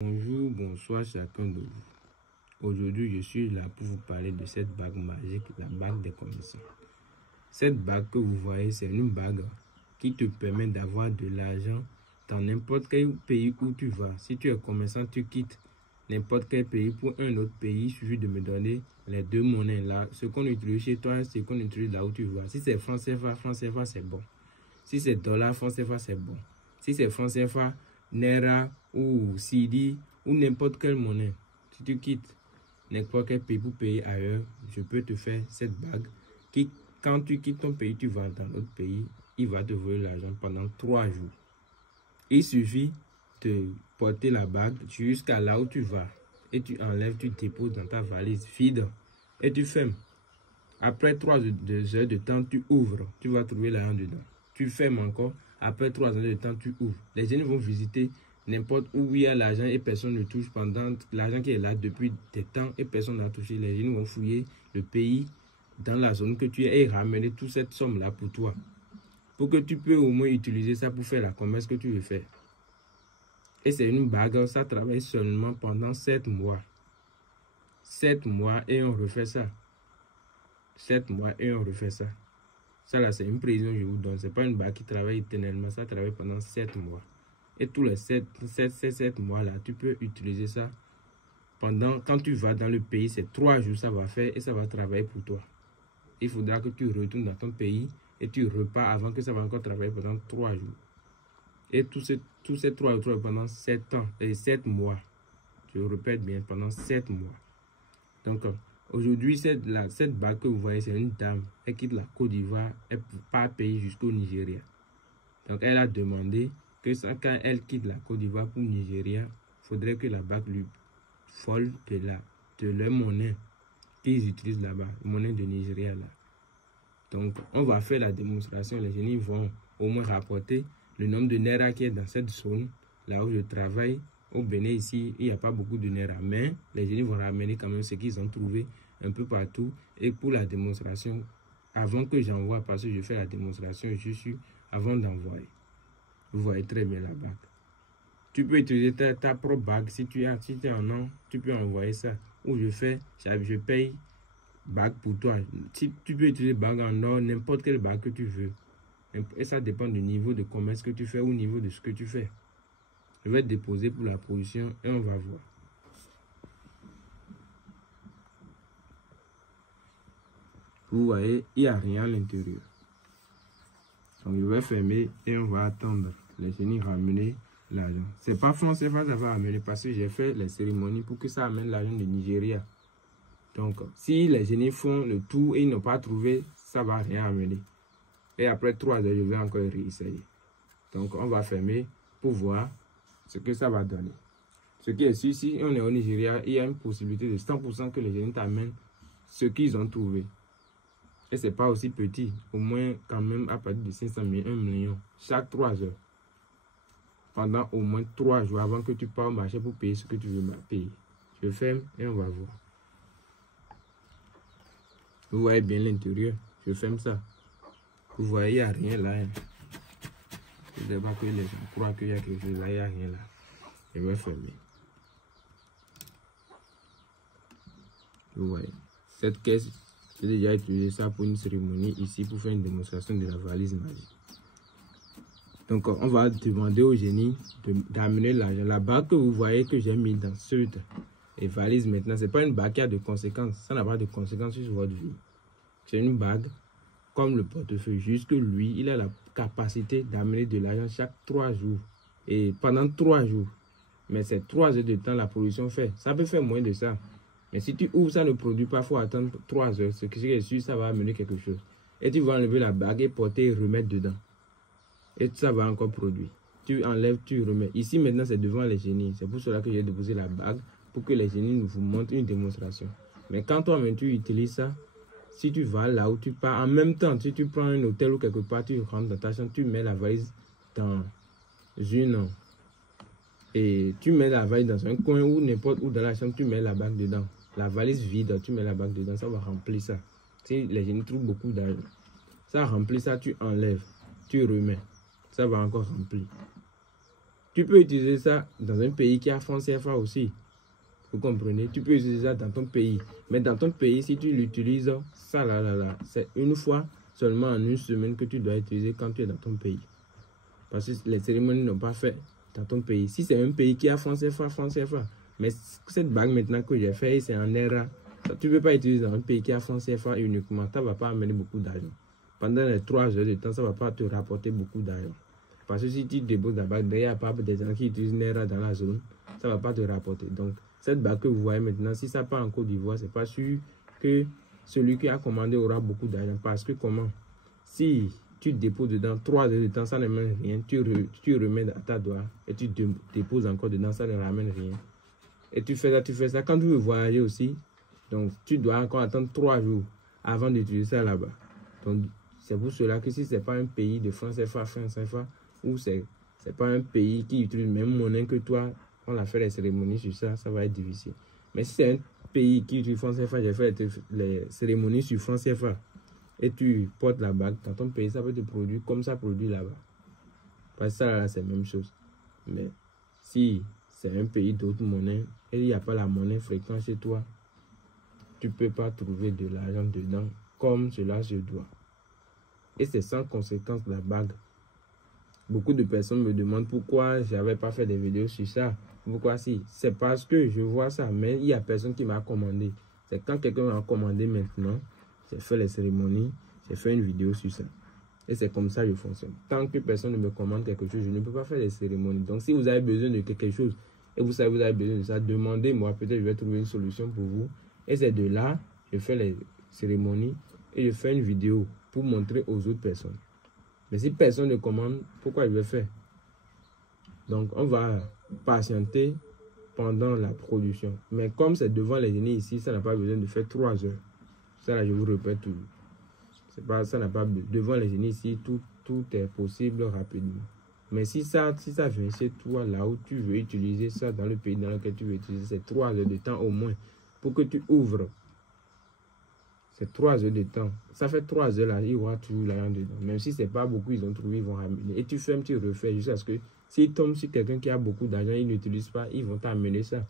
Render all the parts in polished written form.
Bonjour, bonsoir chacun de vous. Aujourd'hui, je suis là pour vous parler de cette bague magique, la bague des connaissances. Cette bague que vous voyez, c'est une bague qui te permet d'avoir de l'argent dans n'importe quel pays où tu vas. Si tu es commerçant, tu quittes n'importe quel pays pour un autre pays, il suffit de me donner les deux monnaies là. Ce qu'on utilise chez toi, c'est ce qu'on utilise là où tu vas. Si c'est franc CFA, c'est bon. Si c'est dollar, franc CFA, c'est bon. Si c'est franc CFA, Naira ou Cedi ou n'importe quelle monnaie, si tu quittes n'importe quel pays pour payer ailleurs, je peux te faire cette bague qui, quand tu quittes ton pays, tu vas dans l'autre pays, il va te voler l'argent pendant 3 jours. Il suffit de porter la bague jusqu'à là où tu vas et tu enlèves, tu déposes dans ta valise vide et tu fermes. Après 3 heures de temps, tu ouvres, tu vas trouver l'argent dedans. Tu fermes encore. Après 3 heures de temps, tu ouvres. Les gens vont visiter n'importe où il y a l'argent et personne ne touche pendant l'argent qui est là depuis des temps et personne n'a touché. Les gens vont fouiller le pays dans la zone que tu es et ramener toute cette somme-là pour toi. Pour que tu peux au moins utiliser ça pour faire la commerce que tu veux faire. Et c'est une bague, ça travaille seulement pendant 7 mois. 7 mois et on refait ça. 7 mois et on refait ça. Ça là, c'est une prévision que je vous donne. Ce n'est pas une bague qui travaille éternellement. Ça travaille pendant 7 mois. Et tous les 7 mois là, tu peux utiliser ça. Quand tu vas dans le pays, c'est 3 jours ça va faire et ça va travailler pour toi. Il faudra que tu retournes dans ton pays et tu repars avant que ça va encore travailler pendant 3 jours. Et tous ces 3 jours pendant 7 ans et 7 mois. Je répète bien, pendant 7 mois. Donc, aujourd'hui, cette bague que vous voyez, c'est une dame. Elle quitte la Côte d'Ivoire, elle ne peut pas payer jusqu'au Nigeria. Donc, elle a demandé que quand elle quitte la Côte d'Ivoire pour le Nigeria, il faudrait que la bague lui vole de leur monnaie qu'ils utilisent là-bas, la monnaie de Nigeria là. Donc, on va faire la démonstration. Les génies vont au moins rapporter le nombre de Naira qui est dans cette zone, là où je travaille. Au Bénin, ici, il n'y a pas beaucoup de Naira, mais les génies vont ramener quand même ce qu'ils ont trouvé un peu partout. Et pour la démonstration, avant que j'envoie, parce que je fais la démonstration, je suis avant d'envoyer. Vous voyez très bien la bague. Tu peux utiliser ta propre bague. Si tu es en or, tu peux envoyer ça. Ou je paye bague pour toi. Si tu peux utiliser bague en or, n'importe quelle bague que tu veux. Et ça dépend du niveau de commerce que tu fais ou au niveau de ce que tu fais. Je vais déposer pour la position et on va voir. Vous voyez, il n'y a rien à l'intérieur. Donc je vais fermer et on va attendre les génies ramener l'argent. C'est pas franc CFA ça va amener parce que j'ai fait les cérémonies pour que ça amène l'argent de Nigeria. Donc si les génies font le tour et ils n'ont pas trouvé, ça va rien amener. Et après 3 heures, je vais encore réessayer. Donc on va fermer pour voir ce que ça va donner. Ce qui est sûr, si on est au Nigeria, il y a une possibilité de 100% que les génies t'amènent ce qu'ils ont trouvé. Et ce n'est pas aussi petit, au moins quand même à partir de 500 000, 1 million, chaque 3 heures. Pendant au moins 3 jours avant que tu pars au marché pour payer ce que tu veux payer. Je ferme et on va voir. Vous voyez bien l'intérieur, je ferme ça. Vous voyez, il n'y a rien là. Hein. Je ne sais pas que les gens croient qu'il y a quelque chose là, il n'y a rien là. Je vais fermer. Vous voyez, cette caisse, j'ai déjà utilisé ça pour une cérémonie ici pour faire une démonstration de la valise magique. Donc, on va demander au génie d'amener l'argent. La bague que vous voyez que j'ai mis dans cette valise maintenant, ce n'est pas une bague qui a de conséquences. Ça n'a pas de conséquences sur votre vie. C'est une bague comme le portefeuille. Juste que lui, il a la capacité d'amener de l'argent chaque 3 jours. Et pendant 3 jours. Mais c'est 3 heures de temps la production fait. Ça peut faire moins de ça. Mais si tu ouvres, ça ne produit pas, il faut attendre 3 heures. Ce qui est sûr, ça va amener quelque chose. Et tu vas enlever la bague et porter et remettre dedans. Et ça va encore produire. Tu enlèves, tu remets. Ici, maintenant, c'est devant les génies. C'est pour cela que j'ai déposé la bague. Pour que les génies nous vous montrent une démonstration. Mais quand toi-même, tu utilises ça, si tu vas là où tu pars, en même temps, si tu prends un hôtel ou quelque part, tu rentres dans ta chambre, tu mets la valise dans une... Et tu mets la valise dans un coin ou n'importe où dans la chambre, tu mets la bague dedans. La valise vide, tu mets la bague dedans, ça va remplir ça. Si les génies trouvent beaucoup d'argent, ça remplit ça, tu enlèves, tu remets. Ça va encore remplir. Tu peux utiliser ça dans un pays qui a franc CFA aussi. Vous comprenez? Tu peux utiliser ça dans ton pays. Mais dans ton pays, si tu l'utilises, ça là, c'est une fois seulement en une semaine que tu dois utiliser quand tu es dans ton pays. Parce que les cérémonies n'ont pas fait dans ton pays. Si c'est un pays qui a franc CFA. Mais cette bague maintenant que j'ai fait, c'est en NERA. Tu ne peux pas utiliser dans un pays qui a franc CFA uniquement. Ça ne va pas amener beaucoup d'argent. Pendant les 3 heures de temps, ça ne va pas te rapporter beaucoup d'argent. Parce que si tu déposes la bague, il n'y a pas des gens qui utilisent NERA dans la zone, ça ne va pas te rapporter. Donc, cette bague que vous voyez maintenant, si ça part en Côte d'Ivoire, ce n'est pas sûr que celui qui a commandé aura beaucoup d'argent. Parce que comment? Si tu déposes dedans 3 heures de temps, ça ne ramène rien. Tu remets à ta doigt et tu déposes encore dedans, ça ne ramène rien. Et tu fais ça. Quand tu veux voyager aussi, donc tu dois encore attendre 3 jours avant d'utiliser ça là-bas. Donc, c'est pour cela que si ce n'est pas un pays de franc CFA, ou c'est pas un pays qui utilise la même monnaie que toi, on a fait les cérémonies sur ça, ça va être difficile. Mais si c'est un pays qui utilise franc CFA, j'ai fait les cérémonies sur franc CFA, et tu portes la bague dans ton pays, ça peut te produire comme ça produit là-bas. Parce que ça là, c'est la même chose. Mais si c'est un pays d'autres monnaies et il n'y a pas la monnaie fréquente chez toi, tu ne peux pas trouver de l'argent dedans comme cela se doit. Et c'est sans conséquence la bague. Beaucoup de personnes me demandent pourquoi je n'avais pas fait des vidéos sur ça. Pourquoi si? C'est parce que je vois ça, mais il n'y a personne qui m'a commandé. C'est quand quelqu'un m'a commandé maintenant, j'ai fait les cérémonies, j'ai fait une vidéo sur ça. Et c'est comme ça que je fonctionne. Tant que personne ne me commande quelque chose, je ne peux pas faire des cérémonies. Donc si vous avez besoin de quelque chose, et vous savez que vous avez besoin de ça, demandez-moi, peut-être je vais trouver une solution pour vous. Et c'est de là, je fais les cérémonies et je fais une vidéo pour montrer aux autres personnes. Mais si personne ne commande, pourquoi je vais faire? Donc, on va patienter pendant la production. Mais comme c'est devant les génies ici, ça n'a pas besoin de faire 3 heures. Ça, là, je vous répète tout. Ça n'a pas devant les génies ici, tout est possible rapidement. Mais si ça vient chez toi, là où tu veux utiliser ça, dans le pays dans lequel tu veux utiliser, c'est 3 heures de temps au moins pour que tu ouvres. C'est 3 heures de temps. Ça fait 3 heures là, il y aura toujours l'argent dedans. Même si ce n'est pas beaucoup, ils ont trouvé, ils vont ramener. Et tu fermes, tu refais jusqu'à ce que s'ils tombent sur quelqu'un qui a beaucoup d'argent, ils n'utilisent pas, ils vont t'amener ça.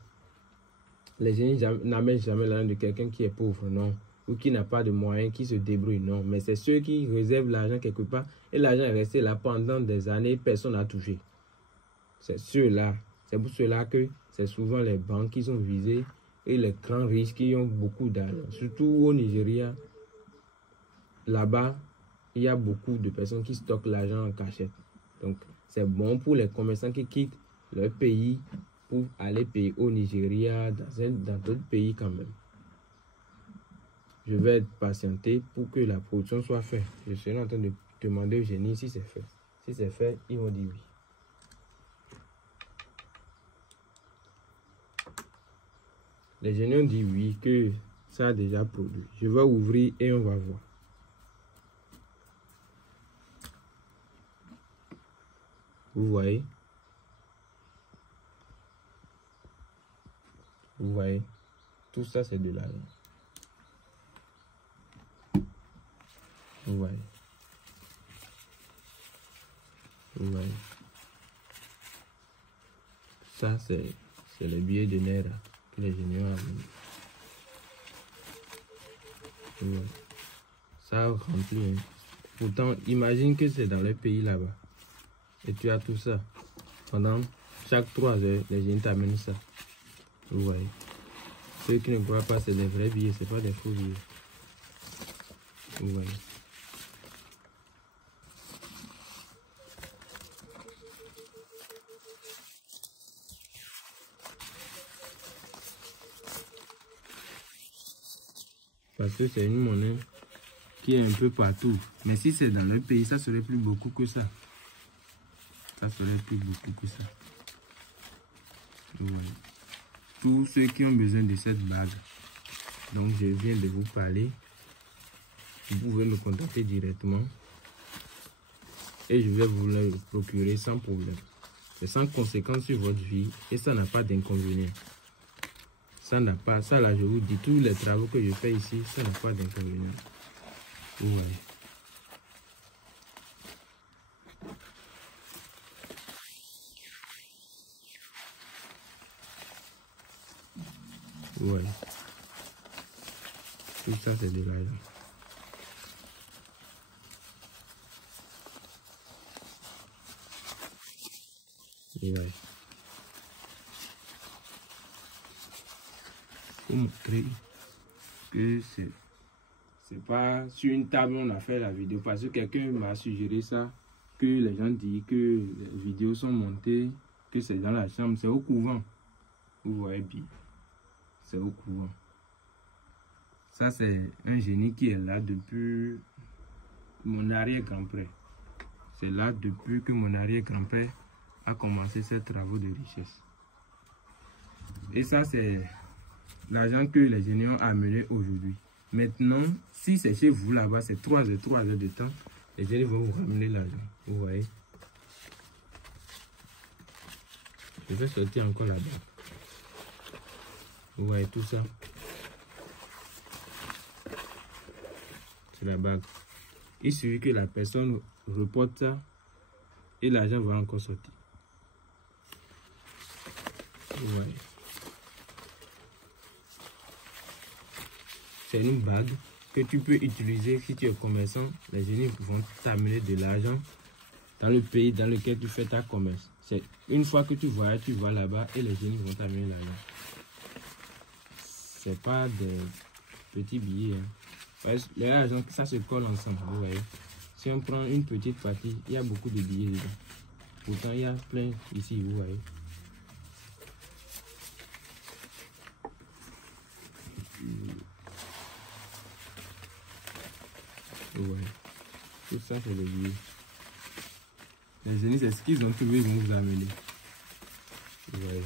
Les gens n'amènent jamais l'argent de quelqu'un qui est pauvre, non. Ou qui n'a pas de moyens, qui se débrouille, non. Mais c'est ceux qui réservent l'argent quelque part et l'argent est resté là pendant des années, personne n'a touché. C'est ceux-là. C'est pour cela que c'est souvent les banques qui sont visées et les grands riches qui ont beaucoup d'argent. Surtout au Nigeria, là-bas, il y a beaucoup de personnes qui stockent l'argent en cachette. Donc, c'est bon pour les commerçants qui quittent leur pays pour aller payer au Nigeria, dans d'autres pays quand même. Je vais patienter pour que la production soit faite. Je serai en train de demander au génie si c'est fait. Si c'est fait, ils vont dire oui. Les génies ont dit oui, que ça a déjà produit. Je vais ouvrir et on va voir. Vous voyez? Vous voyez? Tout ça, c'est de l'argent. Vous voyez? Vous voyez? Ça, c'est les billets de NERA que les génies ont amenés. Vous voyez? Ça remplit. Hein. Pourtant, imagine que c'est dans le pays là-bas. Et tu as tout ça. Pendant chaque 3 heures, les génies t'amènent ça. Vous voyez. Ceux qui ne voient pas, c'est des vrais billets, c'est pas des faux billets. Vous voyez. Parce que c'est une monnaie qui est un peu partout. Mais si c'est dans le pays, ça serait plus beaucoup que ça. Ça serait plus beaucoup que ça. Vous voyez. Tous ceux qui ont besoin de cette bague, donc je viens de vous parler, vous pouvez me contacter directement et je vais vous le procurer sans problème. C'est sans conséquence sur votre vie et ça n'a pas d'inconvénient. Ça n'a pas, ça là je vous dis, tous les travaux que je fais ici, ça n'a pas d'inconvénient. Vous voyez. Ouais. Tout ça, c'est de l'argent. Et ouais. Pour montrer que c'est pas sur une table on a fait la vidéo, parce que quelqu'un m'a suggéré ça, que les gens disent que les vidéos sont montées, que c'est dans la chambre, c'est au couvent. Vous voyez bien, c'est au couvent. Ça, c'est un génie qui est là depuis mon arrière-grand-père. C'est là depuis que mon arrière-grand-père a commencé ses travaux de richesse. Et ça, c'est l'argent que les génies ont amené aujourd'hui. Maintenant, si c'est chez vous là-bas, c'est 3 heures de temps, les génies vont vous ramener l'argent. Vous voyez? Je vais sortir encore là-bas. Vous voyez tout ça? C'est la bague. Il suffit que la personne reporte ça et l'argent va encore sortir. Vous voyez? C'est une bague que tu peux utiliser si tu es commerçant. Les génies vont t'amener de l'argent dans le pays dans lequel tu fais ta commerce. C'est une fois que tu vas là-bas et les génies vont t'amener l'argent. C'est pas des petits billets. Hein. Les argent, ça se colle ensemble. Vous voyez. Si on prend une petite partie, il y a beaucoup de billets dedans. Pourtant, il y a plein ici, vous voyez. Ouais. Tout ça, c'est le billet. Les génies, c'est ce qu'ils ont trouvé, ils vont vous amener. Vous voyez.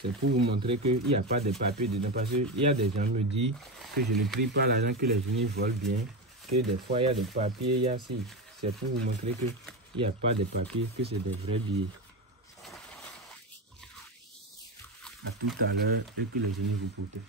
C'est pour vous montrer qu'il n'y a pas de papier dedans. Parce qu'il y a des gens qui me disent que je ne prie pas l'argent, que les génies volent bien. Que des fois, il y a des papiers, il y a si. C'est pour vous montrer qu'il n'y a pas de papier, que c'est des vrais billets. À tout à l'heure et que les génies vous protègent.